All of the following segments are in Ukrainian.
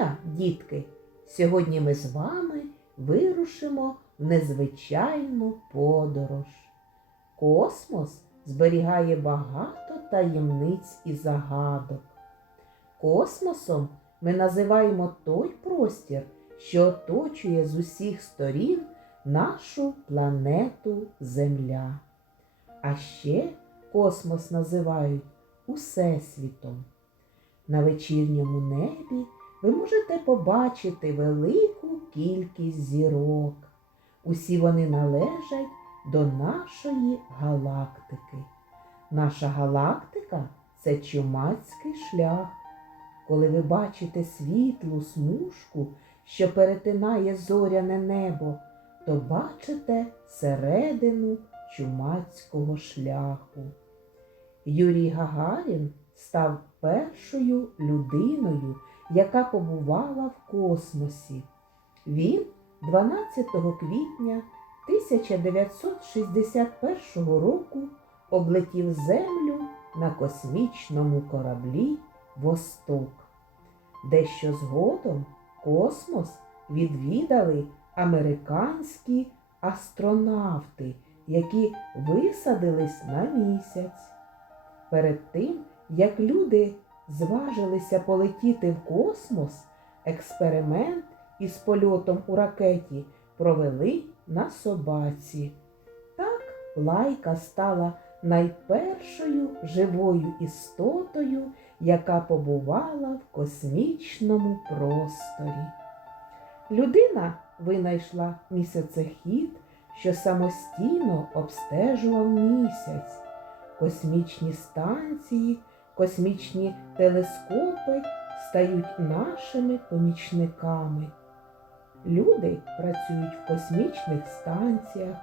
дня, дітки! Сьогодні ми з вами вирушимо в незвичайну подорож. Космос зберігає багато таємниць і загадок. Космосом ми називаємо той простір, що оточує з усіх сторін нашу планету Земля. А ще космос називають Усесвітом. На вечірньому небі ви можете побачити велику кількість зірок. Усі вони належать до нашої галактики. Наша галактика це чумацький шлях. Коли ви бачите світлу смужку, що перетинає зоряне небо, то бачите середину чумацького шляху. Юрій Гагарін став першою людиною, яка побувала в космосі. Він 12 квітня 1961 року облетів Землю на космічному кораблі Восток. Дещо згодом космос відвідали американські астронавти, які висадились на місяць. Перед тим, як люди зважилися полетіти в космос, експеримент із польотом у ракеті провели на собаці. Так лайка стала найпершою живою істотою, яка побувала в космічному просторі. Людина винайшла місяцехід, що самостійно обстежував місяць. Космічні станції, космічні телескопи стають нашими помічниками. Люди працюють в космічних станціях,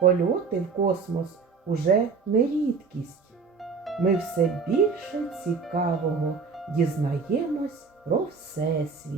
польоти в космос уже не рідкість. Ми все більше цікавого дізнаємось про Всесвіт.